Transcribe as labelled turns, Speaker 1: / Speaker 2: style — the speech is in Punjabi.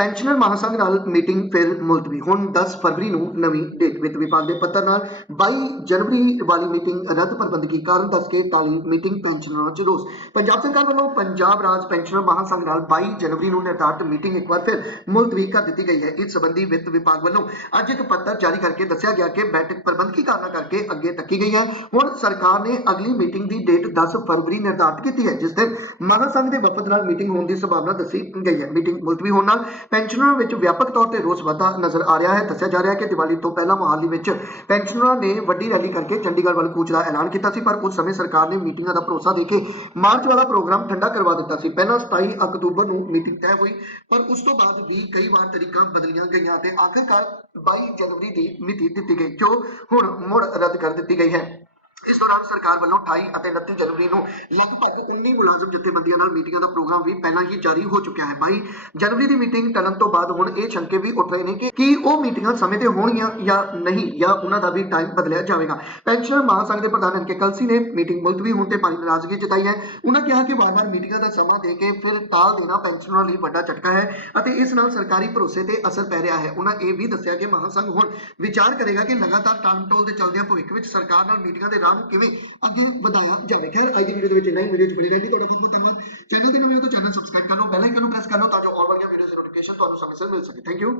Speaker 1: ਪੈਨਸ਼ਨਰ ਮਹਾਸੰਘ ਨਾਲ ਮੀਟਿੰਗ ਫਿਰ ਮੁਲਤਵੀ। ਹੁਣ 10 ਫਰਵਰੀ ਨੂੰ ਨਵੀਂ ਡੇਟ ਵਿੱਤ ਵਿਭਾਗ ਦੇ ਪੱਤਰ ਨਾਲ 22 ਜਨਵਰੀ ਵਾਲੀ ਮੀਟਿੰਗ ਰੱਦ ਪ੍ਰਬੰਧਕੀ ਕਾਰਨ ਦੱਸ ਕੇ ਟਾਲੀ ਮੀਟਿੰਗ ਪੈਨਸ਼ਨਰਾਂ ਚ ਰੋਸ ਪੰਜਾਬ ਸਰਕਾਰ ਵੱਲੋਂ ਪੰਜਾਬ ਰਾਜ ਪੈਨਸ਼ਨਰ ਮਹਾਸੰਘ ਨਾਲ 22 ਜਨਵਰੀ ਨੂੰ ਨਿਰਧਾਰਤ ਮੀਟਿੰਗ ਇੱਕ ਵਾਰ ਫਿਰ ਮੁਲਤਵੀ ਕਰ ਦਿੱਤੀ ਗਈ ਹੈ। ਇਸ ਸੰਬੰਧੀ ਵਿੱਤ ਵਿਭਾਗ ਵੱਲੋਂ ਅੱਜ ਇੱਕ ਪੱਤਰ ਜਾਰੀ ਕਰਕੇ ਦੱਸਿਆ ਗਿਆ ਕਿ ਬੈਠਕ ਪ੍ਰਬੰਧਕੀ ਕਾਰਨਾਂ ਕਰਕੇ ਅੱਗੇ ਤੱਕੀ ਗਈ ਹੈ। ਹੁਣ ਸਰਕਾਰ ਨੇ ਅਗਲੀ ਮੀਟਿੰਗ ਦੀ ਡੇਟ 10 ਫਰਵਰੀ ਨਿਰਧਾਰਤ ਕੀਤੀ ਹੈ, ਜਿਸ ਦਿਨ ਮਹਾਸੰਘ ਦੇ ਵਫਦ ਨਾਲ ਮੀਟਿੰਗ ਹੋਣ ਦੀ ਸੰਭਾਵਨਾ ਦੱਸੀ ਗਈ ਹੈ। ਮੀਟਿੰਗ ਮੁਲਤਵੀ ਹੋਣ ਨਾਲ ਪੈਨਸ਼ਨਰਾਂ ਵਿੱਚ ਵਿਆਪਕ ਤੌਰ ਤੇ ਰੋਸ ਵਾਧਾ ਨਜ਼ਰ ਆ ਰਿਹਾ ਹੈ। ਦੱਸਿਆ ਜਾ ਰਿਹਾ ਹੈ ਕਿ ਦੀਵਾਲੀ ਤੋਂ ਪਹਿਲਾਂ ਮੁਹਾਲੀ ਵਿੱਚ ਪੈਨਸ਼ਨਰਾਂ ਨੇ ਵੱਡੀ ਰੈਲੀ ਕਰਕੇ ਚੰਡੀਗੜ੍ਹ ਵੱਲ ਕੂਚ ਦਾ ਐਲਾਨ ਕੀਤਾ ਸੀ, ਪਰ ਉਸ ਸਮੇਂ ਸਰਕਾਰ ਨੇ ਮੀਟਿੰਗਾਂ ਦਾ ਭਰੋਸਾ ਦੇ ਕੇ ਮਾਰਚ ਵਾਲਾ ਪ੍ਰੋਗਰਾਮ ਠੰਡਾ ਕਰਵਾ ਦਿੱਤਾ ਸੀ। ਪਹਿਲਾਂ 27 ਅਕਤੂਬਰ ਨੂੰ ਮੀਟਿੰਗ ਤੈਅ ਹੋਈ, ਪਰ ਉਸ ਤੋਂ ਬਾਅਦ ਵੀ ਕਈ ਵਾਰ ਤਰੀਕਾਂ ਬਦਲੀਆਂ ਗਈਆਂ ਤੇ ਆਖਿਰਕਾਰ 22 ਜਨਵਰੀ ਦੀ ਮਿਤੀ ਦਿੱਤੀ ਗਈ, ਜੋ ਹੁਣ ਮੁੜ ਰੱਦ ਕਰ ਦਿੱਤੀ ਗਈ ਹੈ। ਇਸ ਦੌਰਾਨ ਸਰਕਾਰ ਵੱਲੋਂ 28 ਅਤੇ 29 ਜਨਵਰੀ ਨੂੰ ਲਗਭਗ 19 ਮੁਲਾਜ਼ਮ ਜਥੇਬੰਦੀਆਂ ਨਾਲ ਮੀਟਿੰਗਾਂ ਦਾ ਪ੍ਰੋਗਰਾਮ ਵੀ ਪਹਿਲਾਂ ਹੀ ਜਾਰੀ ਹੋ ਚੁੱਕਿਆ ਹੈ। 22 ਜਨਵਰੀ ਦੀ ਮੀਟਿੰਗ ਟਲਣ ਤੋਂ ਬਾਅਦ ਹੁਣ ਇਹ ਸ਼ੰਕੇ ਵੀ ਉੱਠ ਰਹੇ ਨੇ ਕਿ ਕੀ ਉਹ ਮੀਟਿੰਗਾਂ ਸਮੇਂ ਤੇ ਹੋਣਗੀਆਂ ਜਾਂ ਨਹੀਂ ਜਾਂ ਉਹਨਾਂ ਦਾ ਵੀ ਟਾਈਮ ਬਦਲਿਆ ਜਾਵੇਗਾ। ਪੈਨਸ਼ਨਰ ਮਹਾਸੰਘ ਦੇ ਪ੍ਰਧਾਨ ਐਨ ਕਲਸੀ ਨੇ ਮੀਟਿੰਗ ਮੁਲਤਵੀ ਹੋਣ ਤੇ ਭਾਰੀ ਨਾਰਾਜ਼ਗੀ ਜਤਾਈ ਹੈ। ਉਹਨਾਂ ਕਿਹਾ ਕਿ ਵਾਰ-ਵਾਰ ਮੀਟਿੰਗਾਂ ਦਾ ਸਮਾਂ ਦੇ ਕੇ ਫਿਰ ਟਾਲ ਦੇਣਾ ਪੈਨਸ਼ਨਰਾਂ ਲਈ ਵੱਡਾ ਝਟਕਾ ਹੈ ਅਤੇ ਇਸ ਨਾਲ ਸਰਕਾਰੀ ਭਰੋਸੇ ਤੇ ਅਸਰ ਪੈ ਰਿਹਾ ਹੈ। ਉਹਨਾਂ ਇਹ ਵੀ ਦੱਸਿਆ ਕਿ ਮਹਾਸੰਘ ਹੁਣ ਵਿਚਾਰ ਕਰੇਗਾ ਕਿ ਲਗਾਤਾਰ ਟਾਲਮਟੋਲ ਦੇ ਚੱਲਦਿਆਂ ਭਵਿੱਖ ਵਿੱਚ ਸਰਕਾਰ ਨਾਲ ਮੀਟਿੰਗਾਂ ਦੇ ਰਾਹ ਨੂੰ ਕਿਵੇਂ ਅੱਗੇ ਵਧਾਇਆ ਜਾਵੇ। ਖੈਰ, ਅੱਜ ਦੀ ਵੀਡੀਓ ਦੇ ਵਿੱਚ ਇੰਨਾ ਹੀ। ਵੀਡੀਓ ਚ ਮਿਲੀ ਰਹਿੰਦੀ ਤੁਹਾਡਾ ਬਹੁਤ ਬਹੁਤ ਧੰਨਵਾਦ। ਚੈਨਲ ਦੇ ਨਵੇਂ ਹੋ ਤਾਂ ਚੈਨਲ ਸਬਸਕ੍ਰਾਈਬ ਕਰ ਲਓ ਬੈਲ ਆਈਕਨ ਨੂੰ ਪ੍ਰੈਸ ਕਰ ਲਓ ਤਾਂ ਜੋ ਆਉਣ ਵਾਲੀਆਂ ਵੀਡੀਓਜ਼ ਦੀ ਨੋਟੀਫਿਕੇਸ਼ਨ ਤੁਹਾਨੂੰ ਸਮੇਂ ਸਿਰ ਮਿਲ ਸਕੇ। Thank you